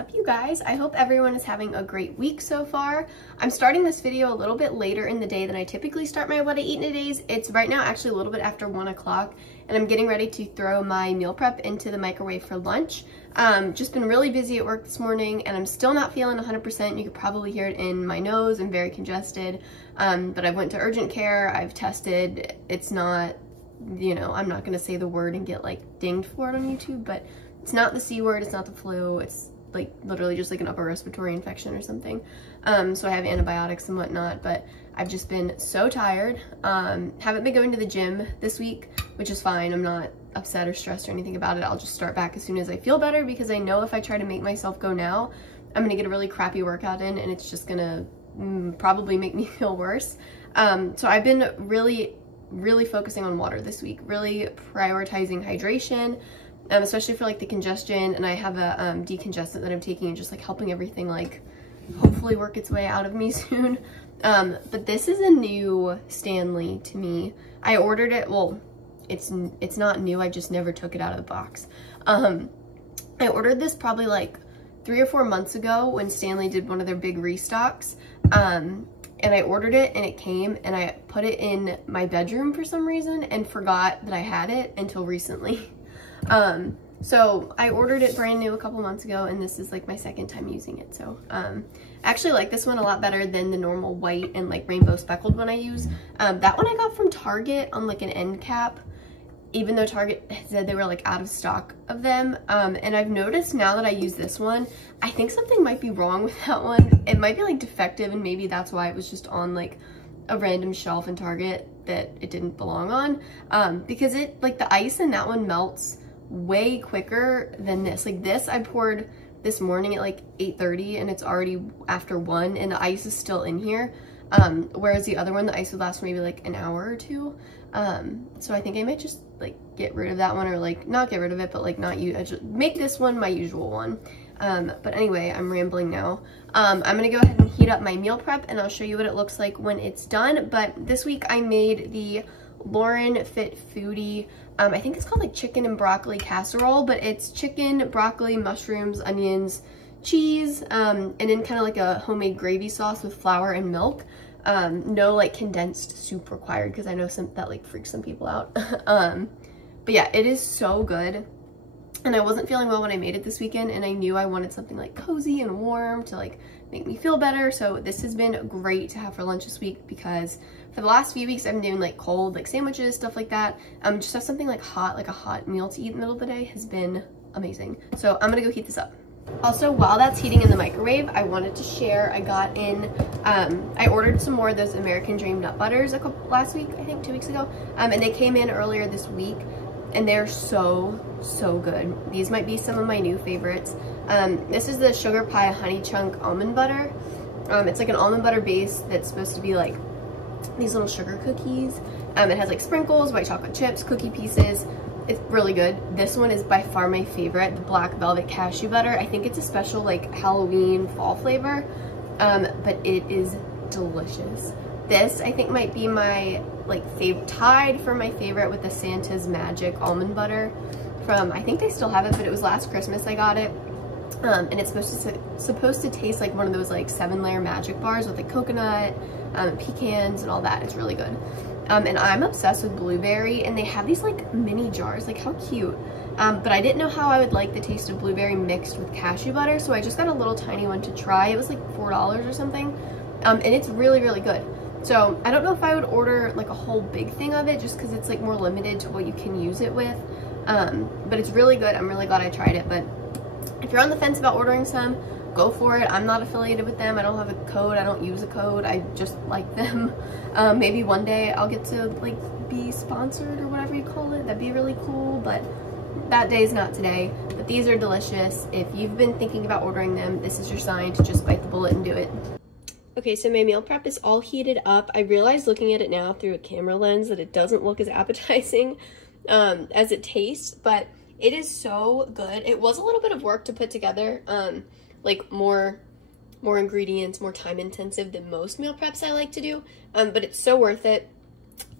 up, you guys? I hope everyone is having a great week so far. I'm starting this video a little bit later in the day than I typically start my what I eat in a days. It's right now actually a little bit after 1 o'clock, and I'm getting ready to throw my meal prep into the microwave for lunch. Just been really busy at work this morning, and I'm still not feeling 100%. You could probably hear it in my nose. I'm very congested, but I went to urgent care. I've tested. It's not, you know, I'm not gonna say the word and get like dinged for it on YouTube, but it's not the C word, it's not the flu, it's like literally just like an upper respiratory infection or something. So I have antibiotics and whatnot, but I've just been so tired. Haven't been going to the gym this week, which is fine. I'm not upset or stressed or anything about it. I'll just start back as soon as I feel better, because I know if I try to make myself go now, I'm gonna get a really crappy workout in, and it's just gonna probably make me feel worse. So I've been really focusing on water this week, really prioritizing hydration, especially for like the congestion, and I have a decongestant that I'm taking and just like helping everything like hopefully work its way out of me soon. But this is a new Stanley to me. I ordered it, well, it's not new, I just never took it out of the box. I ordered this probably like 3 or 4 months ago when Stanley did one of their big restocks. And I ordered it and it came, and I put it in my bedroom for some reason and forgot that I had it until recently. So I ordered it brand new a couple months ago, and this is like my second time using it. So I actually like this one a lot better than the normal white and like rainbow speckled one I use. That one I got from Target on like an end cap, even though Target said they were like out of stock of them. And I've noticed now that I use this one, I think something might be wrong with that one. It might be like defective, and maybe that's why it was just on like a random shelf in Target that it didn't belong on. Because it, like the ice in that one melts way quicker than this. Like this I poured this morning at like 8:30 and it's already after 1 and the ice is still in here. Whereas the other one, the ice would last maybe like an hour or two. So I think I might just like get rid of that one, or like not get rid of it, but like not use, make this one my usual one. But anyway, I'm rambling now. I'm gonna go ahead and heat up my meal prep, and I'll show you what it looks like when it's done. But this week I made the Lauren Fit Foodie, I think it's called like chicken and broccoli casserole, but it's chicken, broccoli, mushrooms, onions, cheese, and then kind of like a homemade gravy sauce with flour and milk. No like condensed soup required, because I know that like freaks some people out. But yeah, it is so good. And I wasn't feeling well when I made it this weekend, and I knew I wanted something like cozy and warm to like make me feel better. So this has been great to have for lunch this week, because for the last few weeks I've been doing like cold like sandwiches, stuff like that. Just have something like hot, like a hot meal to eat in the middle of the day has been amazing. So I'm gonna go heat this up. Also, while that's heating in the microwave, I wanted to share, I got in, I ordered some more of those American Dream nut butters last week, I think 2 weeks ago, and they came in earlier this week, and they're so good. These might be some of my new favorites. This is the Sugar Pie Honey Chunk Almond Butter. It's like an almond butter base that's supposed to be like these little sugar cookies. It has like sprinkles, white chocolate chips, cookie pieces. It's really good. This one is by far my favorite, the Black Velvet Cashew Butter. I think it's a special like Halloween fall flavor, but it is delicious. This I think might be my like tied for my favorite with the Santa's Magic Almond Butter from, I think they still have it, but it was last Christmas I got it. And it's supposed to taste like one of those like 7-layer magic bars with like coconut, pecans and all that. It's really good. And I'm obsessed with blueberry, and they have these like mini jars, like how cute. But I didn't know how I would like the taste of blueberry mixed with cashew butter, so I just got a little tiny one to try. It was like $4 or something, and it's really good. So I don't know if I would order like a whole big thing of it, just because it's like more limited to what you can use it with. But it's really good. I'm really glad I tried it. But if you're on the fence about ordering some, go for it. I'm not affiliated with them. I don't have a code. I don't use a code. I just like them. Maybe one day I'll get to like be sponsored or whatever you call it. That'd be really cool, but that day is not today. But these are delicious. If you've been thinking about ordering them, this is your sign to just bite the bullet and do it. Okay, so my meal prep is all heated up. I realized looking at it now through a camera lens that it doesn't look as appetizing as it tastes, but it is so good. It was a little bit of work to put together, like more ingredients, more time intensive than most meal preps I like to do, but it's so worth it.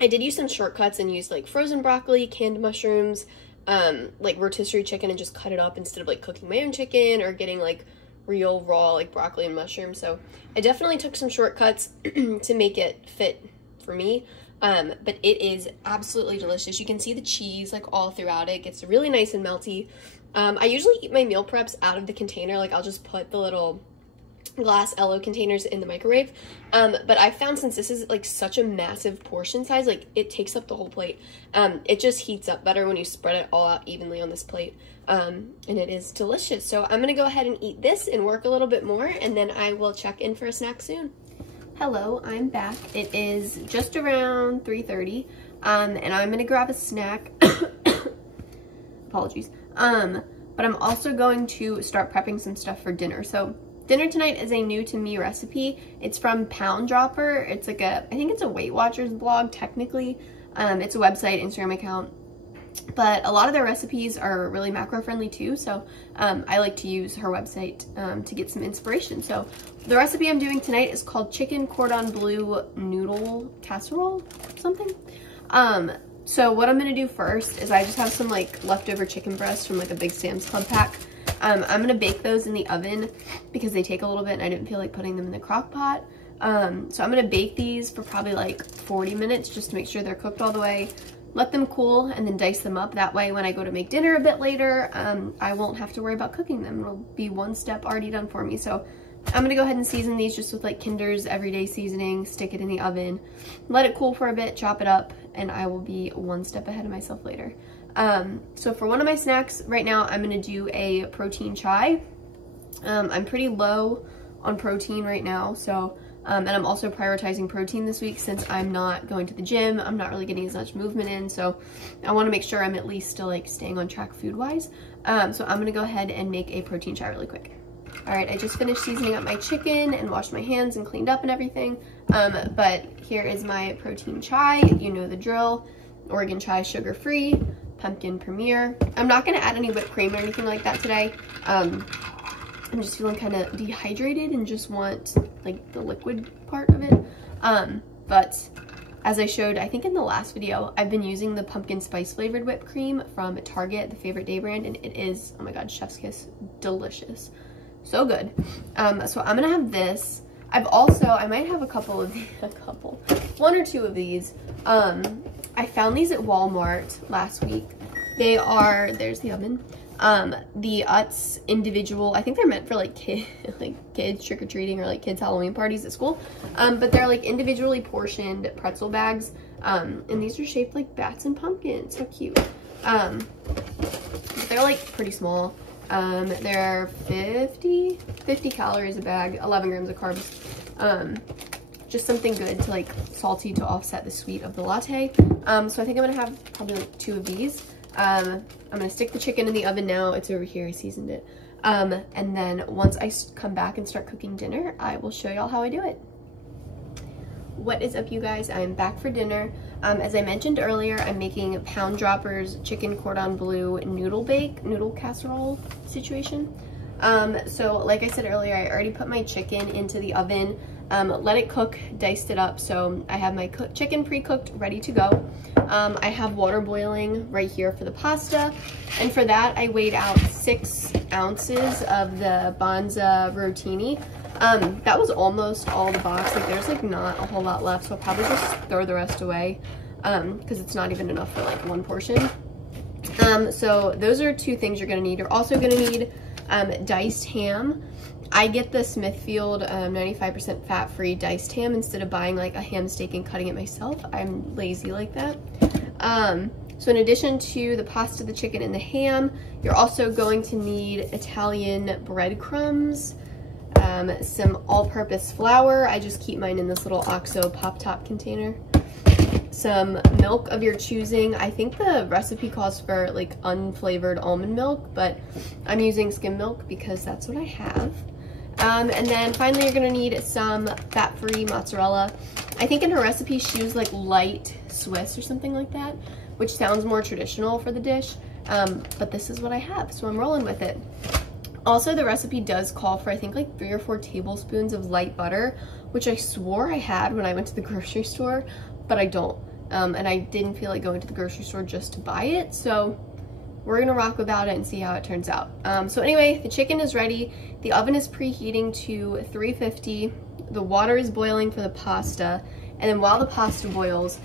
I did use some shortcuts and used like frozen broccoli, canned mushrooms, like rotisserie chicken, and just cut it up instead of like cooking my own chicken or getting like real raw like broccoli and mushroom. So I definitely took some shortcuts to make it fit for me. But it is absolutely delicious. You can see the cheese like all throughout it. It gets really nice and melty. I usually eat my meal preps out of the container. Like I'll just put the little glass Elo containers in the microwave. But I found since this is like such a massive portion size, like it takes up the whole plate. It just heats up better when you spread it all out evenly on this plate. And it is delicious. So I'm gonna go ahead and eat this and work a little bit more, and then I will check in for a snack soon. Hello, I'm back. It is just around 3:30, and I'm gonna grab a snack. Apologies. But I'm also going to start prepping some stuff for dinner. So dinner tonight is a new to me recipe. It's from Pound Dropper. It's like I think it's a Weight Watchers blog technically. It's a website, Instagram account. But a lot of their recipes are really macro friendly too, so I like to use her website to get some inspiration. So the recipe I'm doing tonight is called chicken cordon bleu noodle casserole something. So what I'm gonna do first is I just have some like leftover chicken breasts from like a big Sam's Club pack. I'm gonna bake those in the oven because they take a little bit and I didn't feel like putting them in the crock pot. So I'm gonna bake these for probably like 40 minutes just to make sure they're cooked all the way. Let them cool and then dice them up. That way when I go to make dinner a bit later, I won't have to worry about cooking them. It'll be one step already done for me. So I'm gonna go ahead and season these just with like Kinder's everyday seasoning, stick it in the oven, let it cool for a bit, chop it up, and I will be one step ahead of myself later. So for one of my snacks right now, I'm gonna do a protein chai. I'm pretty low on protein right now, so and I'm also prioritizing protein this week since I'm not going to the gym. I'm not really getting as much movement in, so I want to make sure I'm at least still like staying on track food-wise. So I'm gonna go ahead and make a protein chai really quick. All right, I just finished seasoning up my chicken and washed my hands and cleaned up and everything. But here is my protein chai. You know the drill. Oregon chai, sugar-free, pumpkin premier. I'm not gonna add any whipped cream or anything like that today. I'm just feeling kind of dehydrated and just want like the liquid part of it. But as I showed, I think in the last video, I've been using the pumpkin spice flavored whipped cream from Target, the Favorite Day brand, and it is, oh my God, chef's kiss, delicious. So good. So I'm gonna have this. I might have one or two of these. I found these at Walmart last week. They are, there's the oven. The Utz individual, I think they're meant for like kids trick-or-treating or like kids Halloween parties at school. But they're like individually portioned pretzel bags. And these are shaped like bats and pumpkins. So cute. They're like pretty small. They're 50 calories a bag, 11 grams of carbs. Just something good to like salty to offset the sweet of the latte. So I think I'm gonna have probably like 2 of these. I'm gonna stick the chicken in the oven now. It's over here, I seasoned it. And then once I come back and start cooking dinner, I will show y'all how I do it. What is up, you guys? I'm back for dinner. As I mentioned earlier, I'm making Pound Dropper's chicken cordon bleu noodle casserole situation. So like I said earlier, I already put my chicken into the oven, let it cook, diced it up. So I have my chicken pre-cooked, ready to go. I have water boiling right here for the pasta. And for that, I weighed out 6 ounces of the Banza rotini. That was almost all the box. Like there's like not a whole lot left. So I'll probably just throw the rest away because it's not even enough for like one portion. So those are 2 things you're gonna need. You're also gonna need diced ham. I get the Smithfield 95% fat-free diced ham instead of buying like a ham steak and cutting it myself. I'm lazy like that. So in addition to the pasta, the chicken, and the ham, you're also going to need Italian breadcrumbs, some all-purpose flour. I just keep mine in this little OXO pop-top container. Some milk of your choosing. I think the recipe calls for like unflavored almond milk, but I'm using skim milk because that's what I have. And then finally you're gonna need some fat-free mozzarella. I think in her recipe she used like light Swiss or something like that, which sounds more traditional for the dish, but this is what I have, so I'm rolling with it. Also, the recipe does call for I think like 3 or 4 tablespoons of light butter, which I swore I had when I went to the grocery store, but I don't. And I didn't feel like going to the grocery store just to buy it, so we're gonna rock about it and see how it turns out. So anyway, the chicken is ready. The oven is preheating to 350. The water is boiling for the pasta. And then while the pasta boils,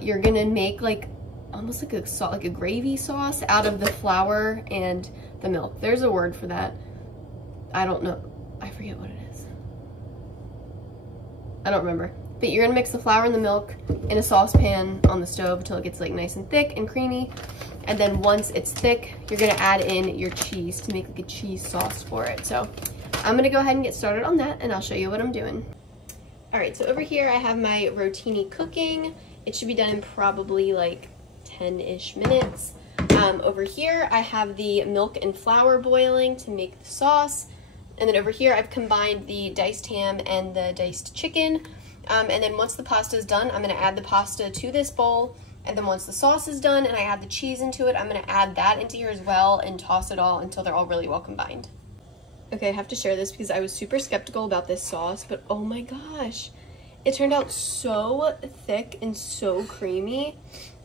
you're gonna make like almost like a gravy sauce out of the flour and the milk. There's a word for that. I don't know. I forget what it is. I don't remember. But you're gonna mix the flour and the milk in a saucepan on the stove until it gets like nice and thick and creamy. And then once it's thick, you're gonna add in your cheese to make like a cheese sauce for it. So I'm gonna go ahead and get started on that, and I'll show you what I'm doing. All right, so over here I have my rotini cooking. It should be done in probably like 10-ish minutes. Over here I have the milk and flour boiling to make the sauce. And then over here I've combined the diced ham and the diced chicken. And then once the pasta is done, I'm gonna add the pasta to this bowl. And then once the sauce is done and I add the cheese into it, I'm gonna add that into here as well and toss it all until they're all really well combined. Okay, I have to share this because I was super skeptical about this sauce, but oh my gosh, it turned out so thick and so creamy.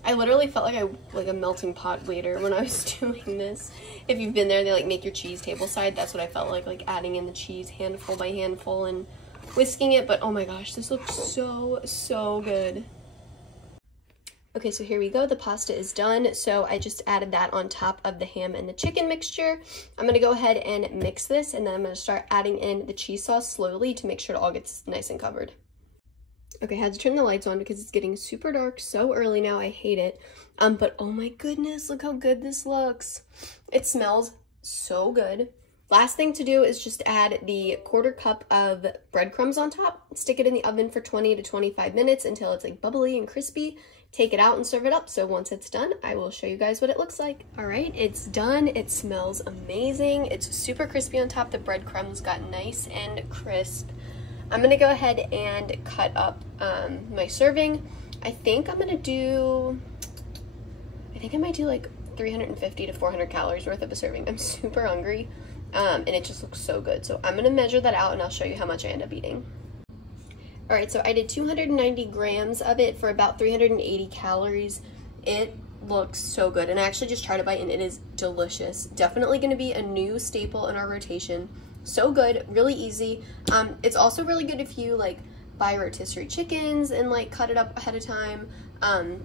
I literally felt like a melting pot waiter when I was doing this. If you've been there, they like make your cheese tableside. That's what I felt like adding in the cheese handful by handful and whisking it. But oh my gosh, this looks so good. Okay, so here we go. The pasta is done. So I just added that on top of the ham and the chicken mixture. I'm gonna go ahead and mix this, and then I'm gonna start adding in the cheese sauce slowly to make sure it all gets nice and covered. Okay, I had to turn the lights on because it's getting super dark so early now. I hate it. But oh my goodness, look how good this looks. It smells so good. Last thing to do is just add the 1/4 cup of breadcrumbs on top. Stick it in the oven for 20 to 25 minutes until it's like bubbly and crispy. Take it out and serve it up. So once it's done, I will show you guys what it looks like. All right, it's done. It smells amazing. It's super crispy on top. The breadcrumbs got nice and crisp. I'm gonna go ahead and cut up my serving. I think I might do like 350 to 400 calories worth of a serving. I'm super hungry, and it just looks so good. So I'm gonna measure that out and I'll show you how much I end up eating. All right, so I did 290 grams of it for about 380 calories. It looks so good, and I actually just tried a bite and it is delicious. Definitely gonna be a new staple in our rotation. So good, really easy. It's also really good if you like buy rotisserie chickens and like cut it up ahead of time,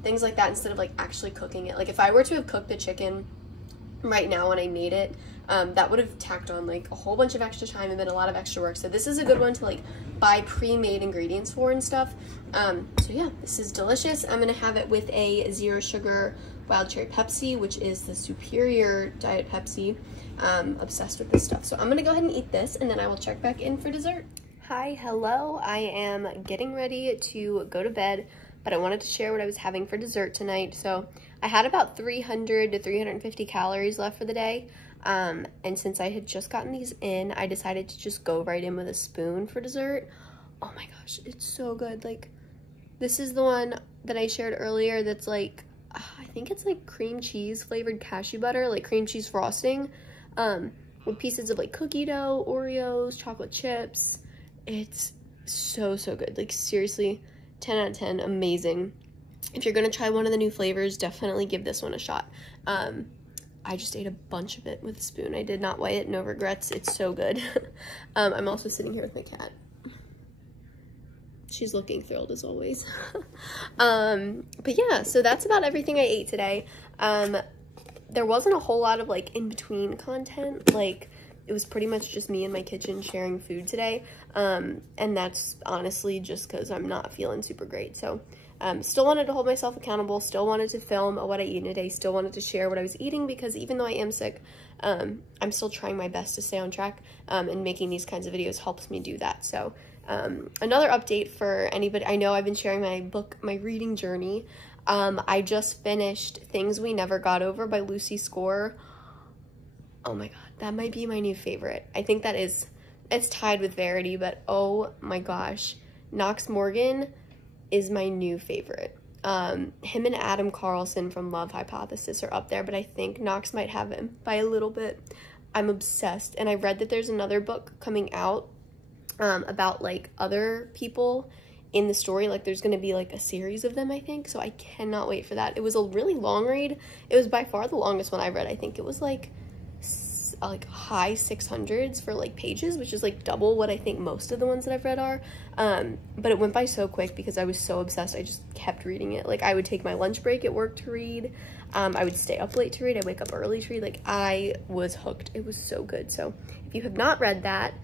things like that, instead of like actually cooking it. Like if I were to have cooked the chicken right now when I made it, that would have tacked on like a whole bunch of extra time and been a lot of extra work. So this is a good one to like buy pre-made ingredients for and stuff. So yeah, this is delicious. I'm gonna have it with a 0 sugar wild cherry Pepsi, which is the superior diet Pepsi. Obsessed with this stuff. So I'm gonna go ahead and eat this, and then I will check back in for dessert. Hi, hello. I am getting ready to go to bed, but I wanted to share what I was having for dessert tonight. So I had about 300 to 350 calories left for the day. And since I had just gotten these in, I decided to just go right in with a spoon for dessert. Oh my gosh, it's so good. Like, this is the one that I shared earlier that's like, I think it's like cream cheese flavored cashew butter, like cream cheese frosting, with pieces of like cookie dough, Oreos, chocolate chips. It's so good. Like seriously, 10 out of 10, amazing. If you're gonna try one of the new flavors, definitely give this one a shot. I just ate a bunch of it with a spoon. I did not weigh it, no regrets. It's so good. I'm also sitting here with my cat. She's looking thrilled as always. But yeah, so that's about everything I ate today. There wasn't a whole lot of like in-between content. Like it was pretty much just me in my kitchen sharing food today. And that's honestly just because I'm not feeling super great. So still wanted to hold myself accountable, still wanted to film what I eat in a day, still wanted to share what I was eating, because even though I am sick, I'm still trying my best to stay on track, and making these kinds of videos helps me do that. So another update for anybody, I know I've been sharing my reading journey. I just finished Things We Never Got Over by Lucy Score. Oh my god, that might be my new favorite. I think that is, it's tied with Verity, but oh my gosh, Knox Morgan is my new favorite. Him and Adam Carlson from Love Hypothesis are up there, but I think Knox might have him by a little bit. I'm obsessed, and I read that there's another book coming out about like other people in the story. Like there's going to be like a series of them, I think, so I cannot wait for that. It was a really long read. It was by far the longest one I read. I think it was like high 600s for like pages, which is like double what I think most of the ones that I've read are. But it went by so quick because I was so obsessed. I just kept reading it. Like I would take my lunch break at work to read. I would stay up late to read. I'd wake up early to read. Like I was hooked. It was so good. So if you have not read that,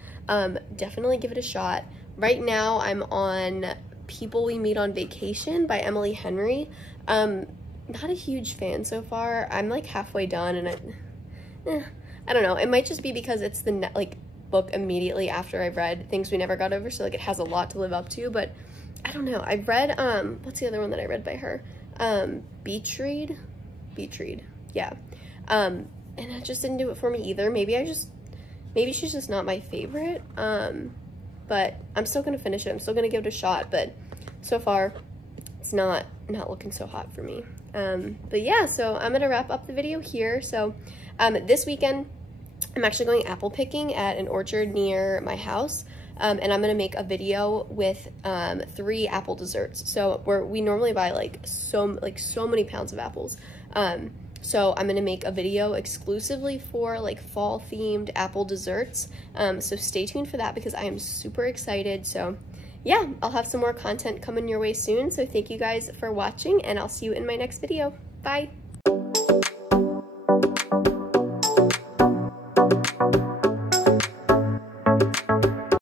definitely give it a shot. Right now I'm on People We Meet on Vacation by Emily Henry. Not a huge fan so far. I'm like halfway done, and I don't know. It might just be because it's the book immediately after I've read Things We Never Got Over, so like it has a lot to live up to. But I don't know. I've read what's the other one that I read by her? Beach Read, yeah. And that just didn't do it for me either. Maybe she's just not my favorite. But I'm still gonna finish it. I'm still gonna give it a shot. But so far, it's not looking so hot for me. But yeah, so I'm gonna wrap up the video here. So this weekend, I'm actually going apple picking at an orchard near my house. And I'm gonna make a video with 3 apple desserts. So we normally buy like so many pounds of apples. So I'm gonna make a video exclusively for like fall themed apple desserts. So stay tuned for that because I am super excited. So yeah, I'll have some more content coming your way soon. So thank you guys for watching, and I'll see you in my next video. Bye.